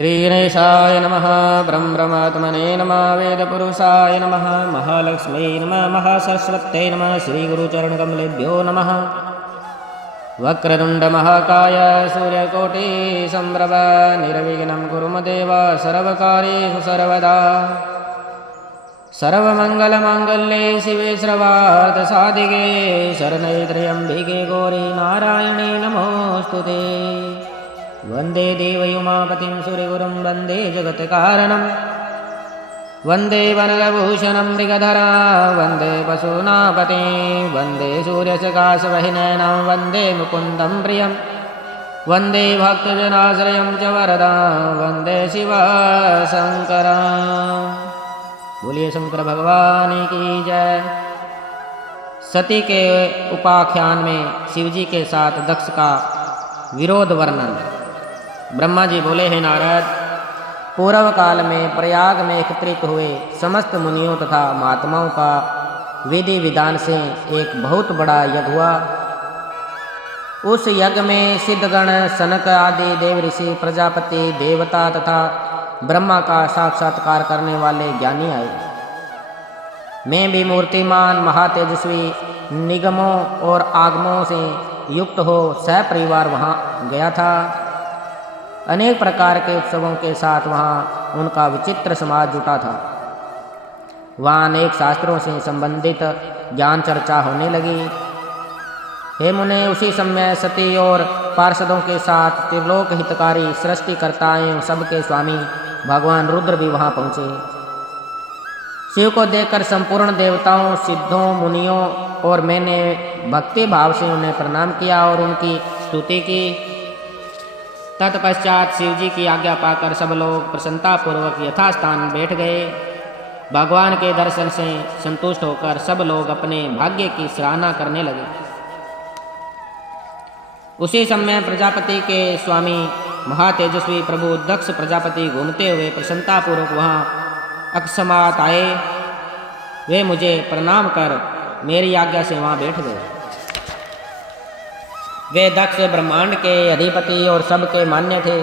श्रीगणेशाय नमः। ब्रह्ममात्मने नमः। वेदपुरुषाय नमः। महालक्ष्मी नमः। महासरस्वत्यै नमः। श्रीगुरुचरणकमलेभ्यो नमः। वक्रतुण्डमहाकाय सूर्यकोटिसम्प्रभ निर्विघ्नं कुरु मम देव सर्वकार्येषु सर्वदा। सर्वमङ्गलमाङ्गल्ये शिवे सर्वार्थसाधिके शरण्ये त्र्यम्बिके गौरी नारायणे नमोऽस्तुते। वन्दे देवयुमापतिं सूर्यगुरुं वन्दे जगत्कारणं वन्दे वनरभूषणं मृगधरा वन्दे पशूनापतिं वन्दे सूर्यसकाशवहिनयनं वन्दे मुकुन्दं प्रियं वन्दे भक्तजनाश्रयं च वरदा वन्दे शिवशङ्करा। बोलिए शंकर भगवान की जय। सती के उपाख्यान में शिवजी के साथ दक्ष का विरोध वर्णन। ब्रह्मा जी बोले, हैं नारद, पूर्व काल में प्रयाग में एकत्रित हुए समस्त मुनियों तथा महात्माओं का विधि विधान से एक बहुत बड़ा यज्ञ हुआ। उस यज्ञ में सिद्धगण सनक आदि देव ऋषि प्रजापति देवता तथा ब्रह्मा का साक्षात्कार करने वाले ज्ञानी आए। मैं भी मूर्तिमान महातेजस्वी निगमों और आगमों से युक्त हो सह परिवार वहाँ गया था। अनेक प्रकार के उत्सवों के साथ वहाँ उनका विचित्र समाज जुटा था। वहाँ अनेक शास्त्रों से संबंधित ज्ञान चर्चा होने लगी। हे मुने, उसी समय सती और पार्षदों के साथ त्रिलोक हितकारी सृष्टिकर्ता एवं सबके स्वामी भगवान रुद्र भी वहाँ पहुँचे। शिव को देखकर संपूर्ण देवताओं, सिद्धों, मुनियों और मैंने भक्ति भाव से उन्हें प्रणाम किया और उनकी स्तुति की। तत्पश्चात शिवजी की आज्ञा पाकर सब लोग प्रसन्नतापूर्वक यथास्थान बैठ गए। भगवान के दर्शन से संतुष्ट होकर सब लोग अपने भाग्य की सराहना करने लगे। उसी समय प्रजापति के स्वामी महातेजस्वी प्रभु दक्ष प्रजापति घूमते हुए प्रसन्नतापूर्वक वहाँ अकस्मात आए। वे मुझे प्रणाम कर मेरी आज्ञा से वहाँ बैठ गए। वे दक्ष ब्रह्मांड के अधिपति और सबके मान्य थे,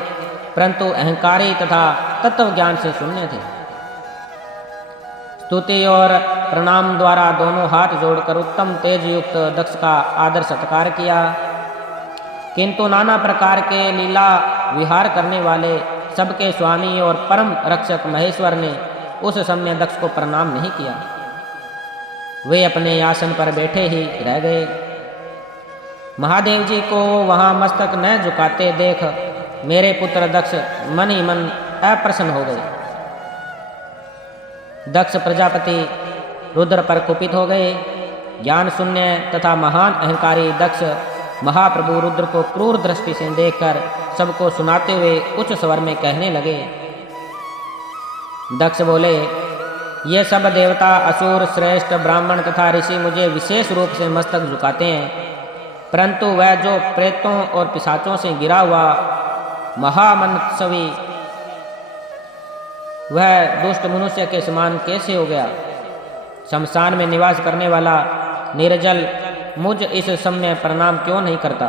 परंतु अहंकारी तथा तत्व ज्ञान से शून्य थे। स्तुति और प्रणाम द्वारा दोनों हाथ जोड़कर उत्तम तेज युक्त दक्ष का आदर सत्कार किया, किंतु नाना प्रकार के लीला विहार करने वाले सबके स्वामी और परम रक्षक महेश्वर ने उस समय दक्ष को प्रणाम नहीं किया। वे अपने आसन पर बैठे ही रह गए। महादेव जी को वहाँ मस्तक न झुकाते देख मेरे पुत्र दक्ष मन ही मन अप्रसन्न हो गए। दक्ष प्रजापति रुद्र पर कुपित हो गए। ज्ञान शून्य तथा महान अहंकारी दक्ष महाप्रभु रुद्र को क्रूर दृष्टि से देखकर सबको सुनाते हुए उच्च स्वर में कहने लगे। दक्ष बोले, ये सब देवता, असुर, श्रेष्ठ ब्राह्मण तथा ऋषि मुझे विशेष रूप से मस्तक झुकाते हैं, परंतु वह जो प्रेतों और पिशाचों से गिरा हुआ महामनस्वी वह दुष्ट मनुष्य के समान कैसे हो गया? शमशान में निवास करने वाला निर्जल मुझ इस समय प्रणाम क्यों नहीं करता?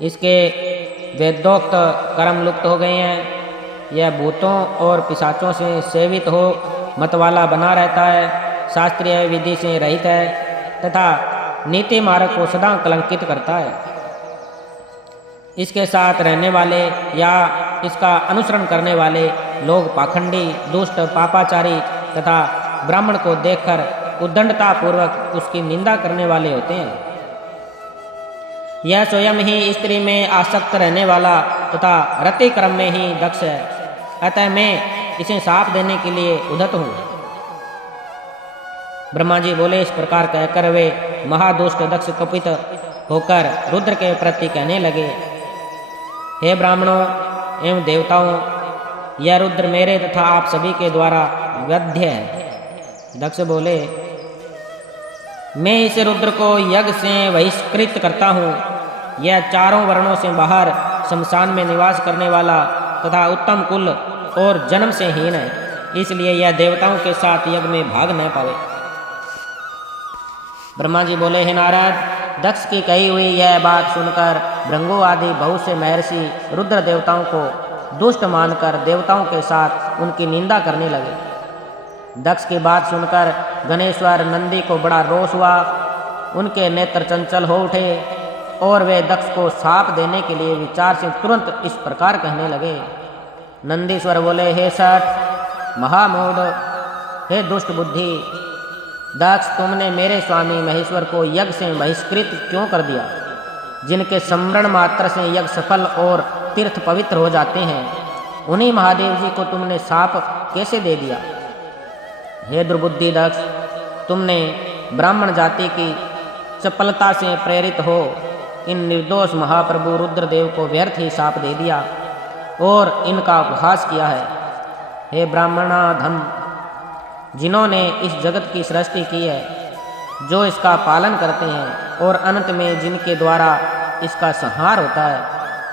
इसके वेदोक्त कर्म लुप्त हो गए हैं। यह भूतों और पिशाचों से सेवित हो मतवाला बना रहता है, शास्त्रीय विधि से रहित है तथा नीति मार्ग को सदा कलंकित करता है। इसके साथ रहने वाले या इसका अनुसरण करने वाले लोग पाखंडी, दुष्ट, पापाचारी तथा ब्राह्मण को देखकर उद्दंडता पूर्वक उसकी निंदा करने वाले होते हैं। यह स्वयं ही स्त्री में आसक्त रहने वाला तथा रति क्रम में ही दक्ष है, अतः मैं इसे साफ देने के लिए उद्यत हूँ। ब्रह्मा जी बोले। इस प्रकार कहकर वे महादुष्ट दक्ष कुपित होकर रुद्र के प्रति कहने लगे, हे ब्राह्मणों एवं देवताओं, यह रुद्र मेरे तथा आप सभी के द्वारा वध्य है। दक्ष बोले, मैं इस रुद्र को यज्ञ से बहिष्कृत करता हूँ। यह चारों वर्णों से बाहर शमशान में निवास करने वाला तथा उत्तम कुल और जन्म से हीन है, इसलिए यह देवताओं के साथ यज्ञ में भाग न पावे। ब्रह्मा जी बोले, हे नारद, दक्ष की कही हुई यह बात सुनकर भृंगु आदि बहुत से महर्षि रुद्र देवताओं को दुष्ट मानकर देवताओं के साथ उनकी निंदा करने लगे। दक्ष की बात सुनकर गणेश्वर नंदी को बड़ा रोष हुआ। उनके नेत्र चंचल हो उठे और वे दक्ष को शाप देने के लिए विचार से तुरंत इस प्रकार कहने लगे। नंदीश्वर बोले, हे सठ महामूढ़, हे दुष्ट बुद्धि, दक्ष तुमने मेरे स्वामी महेश्वर को यज्ञ से बहिष्कृत क्यों कर दिया? जिनके स्मरण मात्र से यज्ञ सफल और तीर्थ पवित्र हो जाते हैं, उन्हीं महादेव जी को तुमने शाप कैसे दे दिया? हे दुर्बुद्धि दक्ष, तुमने ब्राह्मण जाति की चपलता से प्रेरित हो इन निर्दोष महाप्रभु रुद्रदेव को व्यर्थ ही शाप दे दिया और इनका उपहास किया है। हे ब्राह्मणाधम, जिन्होंने इस जगत की सृष्टि की है, जो इसका पालन करते हैं और अंत में जिनके द्वारा इसका संहार होता है,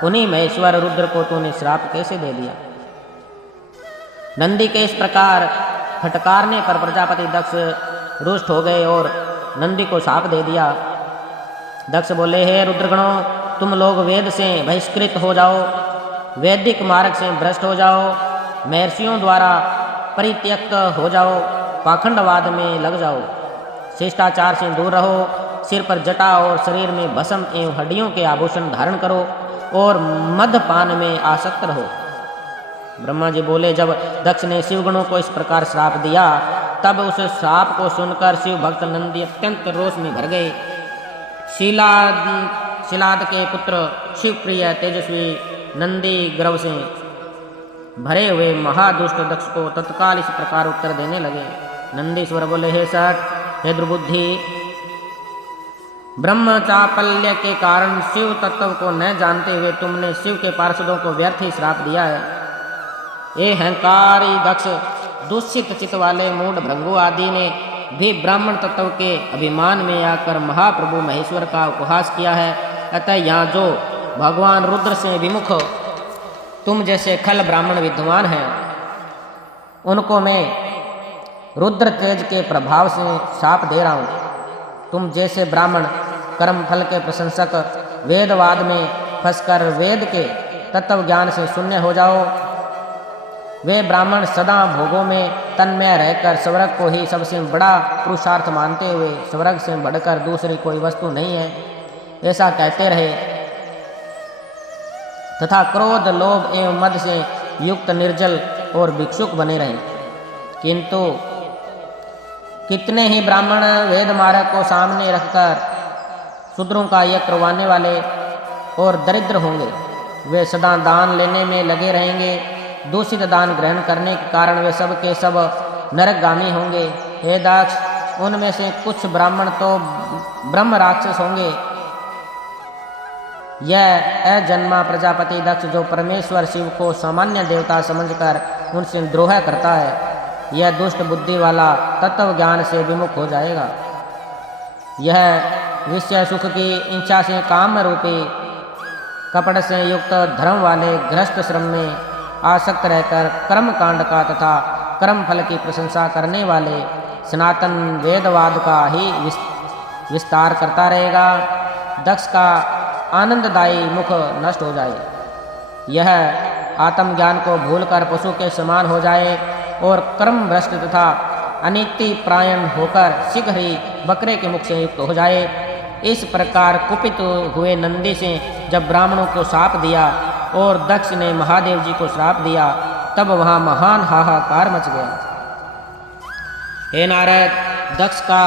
उन्हीं महेश्वर रुद्र को तूने श्राप कैसे दे दिया? नंदी के इस प्रकार फटकारने पर प्रजापति दक्ष रुष्ट हो गए और नंदी को शाप दे दिया। दक्ष बोले, हे रुद्रगणों, तुम लोग वेद से बहिष्कृत हो जाओ, वैदिक मार्ग से भ्रष्ट हो जाओ, महर्षियों द्वारा परित्यक्त हो जाओ, पाखंडवाद में लग जाओ, शिष्टाचार से दूर रहो, सिर पर जटा और शरीर में भस्म एवं हड्डियों के आभूषण धारण करो और मदपान में आसक्त रहो। ब्रह्मा जी बोले, जब दक्ष ने शिवगणों को इस प्रकार श्राप दिया, तब उस श्राप को सुनकर शिव भक्त नंदी अत्यंत रोष में भर गए। शिलाद के पुत्र शिवप्रिय तेजस्वी नंदी गर्व से भरे हुए महादुष्ट दक्ष को तत्काल इस प्रकार उत्तर देने लगे। नंदीश्वर बोले, हे सठ, हे दुर्बुद्धि, ब्रह्म चापल्य के कारण शिव तत्व को न जानते हुए तुमने शिव के पार्षदों को व्यर्थ ही श्राप दिया है। ये अहंकारी दक्ष, दूषित चित्त वाले मूढ़ भृंगु आदि ने भी ब्राह्मण तत्व के अभिमान में आकर महाप्रभु महेश्वर का उपहास किया है। अतः यहाँ जो भगवान रुद्र से विमुख तुम जैसे खल ब्राह्मण विद्वान हैं, उनको मैं रुद्र तेज के प्रभाव से शाप दे रहा हूँ। तुम जैसे ब्राह्मण कर्म फल के प्रशंसक वेदवाद में फंसकर वेद के तत्व ज्ञान से शून्य हो जाओ। वे ब्राह्मण सदा भोगों में तन्मय रहकर स्वर्ग को ही सबसे बड़ा पुरुषार्थ मानते हुए स्वर्ग से बढ़कर दूसरी कोई वस्तु नहीं है, ऐसा कहते रहे तथा क्रोध, लोभ एवं मद से युक्त निर्जल और भिक्षुक बने रहे। किंतु कितने ही ब्राह्मण वेद मार्ग को सामने रखकर शूद्रों का यज्ञ करवाने वाले और दरिद्र होंगे। वे सदा दान लेने में लगे रहेंगे। दूषित दान ग्रहण करने के कारण वे सब के सब नरकगामी होंगे। हे दक्ष, उनमें से कुछ ब्राह्मण तो ब्रह्म राक्षस होंगे। यह अजन्मा प्रजापति दक्ष, जो परमेश्वर शिव को सामान्य देवता समझकर उनसे द्रोह करता है, यह दुष्ट बुद्धि वाला तत्व ज्ञान से विमुख हो जाएगा। यह विषय सुख की इच्छा से काम रूपी कपट से युक्त धर्म वाले गृहस्थ श्रम में आसक्त रहकर कर्म कांड का तथा कर्म फल की प्रशंसा करने वाले सनातन वेदवाद का ही विस्तार करता रहेगा। दक्ष का आनंददायी मुख नष्ट हो जाए, यह आत्मज्ञान को भूलकर पशु के समान हो जाए और कर्म भ्रष्ट तथा अनिति प्रायण होकर शीघ्र ही बकरे के मुख से युक्त हो जाए। इस प्रकार कुपित हुए नंदी से जब ब्राह्मणों को शाप दिया और दक्ष ने महादेव जी को श्राप दिया, तब वहाँ महान हाहाकार मच गया। हे नारद, दक्ष का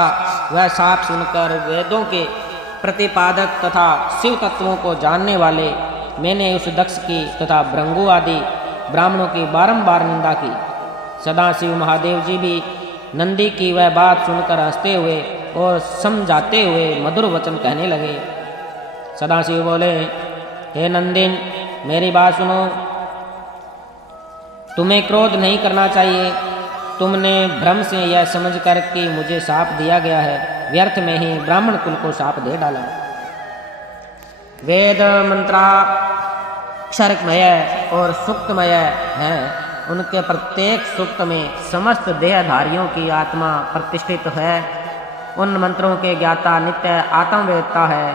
वह शाप सुनकर वेदों के प्रतिपादक तथा शिव तत्वों को जानने वाले मैंने उस दक्ष की तथा भृंगु आदि ब्राह्मणों की बारंबार निंदा की। सदाशिव महादेव जी भी नंदी की वह बात सुनकर हंसते हुए और समझाते हुए मधुर वचन कहने लगे। सदाशिव बोले, हे नंदिन, मेरी बात सुनो। तुम्हें क्रोध नहीं करना चाहिए। तुमने भ्रम से यह समझकर कि मुझे शाप दिया गया है, व्यर्थ में ही ब्राह्मण कुल को शाप दे डाला। वेद मंत्राक्षरमय और सूक्तमय हैं। उनके प्रत्येक सूक्त में समस्त देहधारियों की आत्मा प्रतिष्ठित है। उन मंत्रों के ज्ञाता नित्य आत्मवेदता है,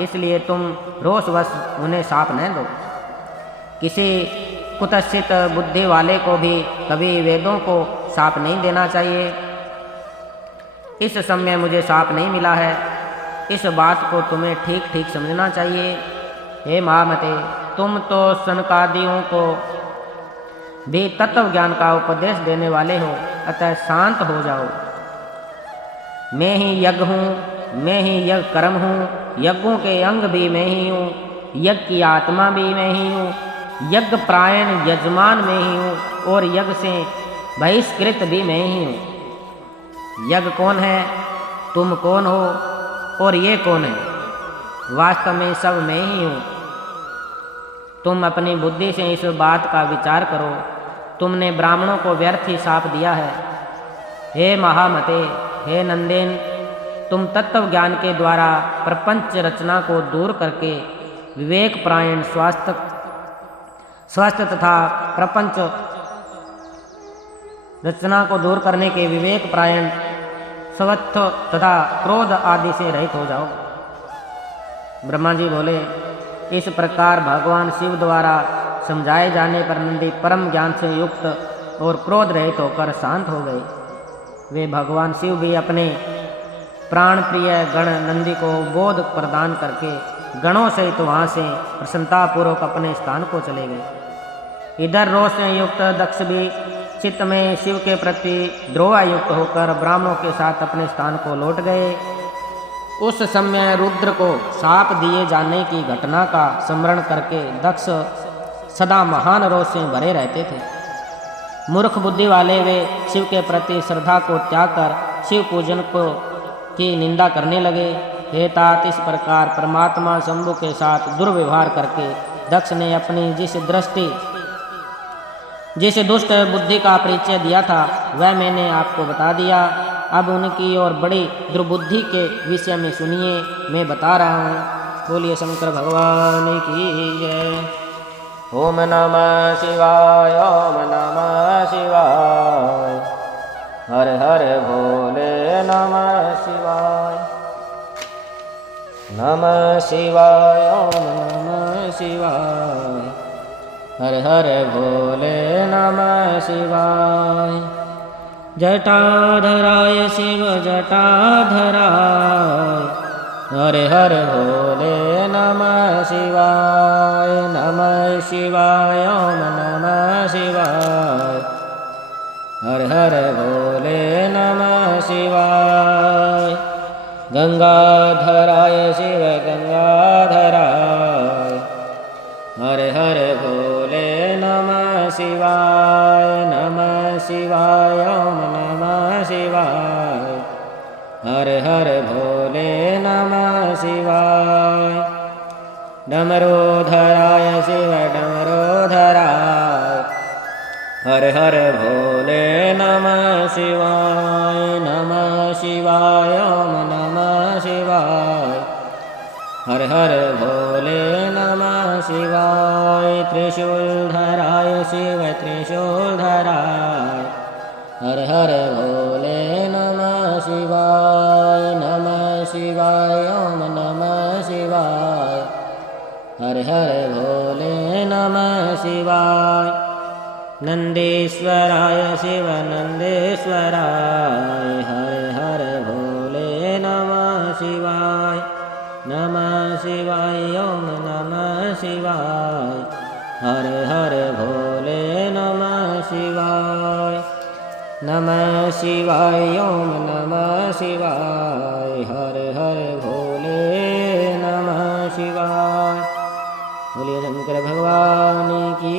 इसलिए तुम रोषवश उन्हें शाप न दो। किसी कुत्सित बुद्धि वाले को भी कभी वेदों को शाप नहीं देना चाहिए। इस समय मुझे शाप नहीं मिला है, इस बात को तुम्हें ठीक ठीक समझना चाहिए। हे महामते, तुम तो सनकादियों को भी तत्व ज्ञान का उपदेश देने वाले हो, अतः शांत हो जाओ। मैं ही यज्ञ हूँ, मैं ही यज्ञ कर्म हूँ, यज्ञों के अंग भी मैं ही हूँ, यज्ञ की आत्मा भी मैं ही हूँ, यज्ञ प्रायण यजमान मैं ही हूँ और यज्ञ से बहिष्कृत भी मैं ही हूँ। यज्ञ कौन है, तुम कौन हो और ये कौन है? वास्तव में सब मैं ही हूँ। तुम अपनी बुद्धि से इस बात का विचार करो। तुमने ब्राह्मणों को व्यर्थ ही शाप दिया है। हे महामते, हे नंदेन, तुम तत्व ज्ञान के द्वारा प्रपंच रचना को दूर करके विवेक प्रायण स्वास्थ्य तथा प्रपंच रचना को दूर करने के विवेक प्रायण स्वत्थ तथा क्रोध आदि से रहित हो जाओ। ब्रह्मा जी बोले, इस प्रकार भगवान शिव द्वारा समझाए जाने पर नंदी परम ज्ञान से युक्त और क्रोध रहित होकर शांत हो गए। वे भगवान शिव भी अपने प्राण प्रिय गण नंदी को बोध प्रदान करके गणों सहित वहाँ से प्रसन्नतापूर्वक अपने स्थान को चले गए। इधर रोष से युक्त दक्ष भी चित्त में शिव के प्रति द्रोहायुक्त होकर ब्राह्मणों के साथ अपने स्थान को लौट गए। उस समय रुद्र को शाप दिए जाने की घटना का स्मरण करके दक्ष सदा महान रोष से भरे रहते थे। मूर्ख बुद्धि वाले वे शिव के प्रति श्रद्धा को त्याग कर शिव पूजन को की निंदा करने लगे। हे तात, इस प्रकार परमात्मा शंभु के साथ दुर्व्यवहार करके दक्ष ने अपनी जिस दुष्ट बुद्धि का परिचय दिया था वह मैंने आपको बता दिया। अब उनकी और बड़ी दुर्बुद्धि के विषय में सुनिए, मैं बता रहा हूँ। बोलिए शंकर भगवान की जय। ओम नमः शिवाय, ओम नमः शिवाय, हर हर भोले नमः शिवाय। नमः शिवाय, ओम नमः शिवाय, हर हर भोले नमः शिवाय। जटाधराय शिव जटाधराय, हर हर भोले नमः शिवाय। नमः शिवाय, ओम नमः शिवाय, हर हर भोले नमः शिवाय। गंगाधराय शिव गंगाधराय, हर हर भोले नमः शिवाय। नमः शिवाय, ओम नमः शिवाय, हर हर भोले नमः शिवाय। डमरूधराय शिव डमरूधराय, हर हर भोले नमः शिवाय। नमः शिवाय, ओम नमः शिवाय, हर हर भोले नमः शिवाय। त्रिशूलधराय शिव त्रिशूलधराय, हर हर भोले नमः शिवाय। नमः शिवाय, ओम नमः शिवाय, हर हर भोले नमः शिवाय। नंदीश्वराय शिव नंदीश्वराय, हर हर भोले नमः शिवाय। नमः शिवाय, ओम नमः शिवाय, हर हर भोले नमः शिवाय। नमः शिवाय, ओम नमः शिवाय, हर हर भोले नमः शिवाय। बोलिए शंकर भगवान की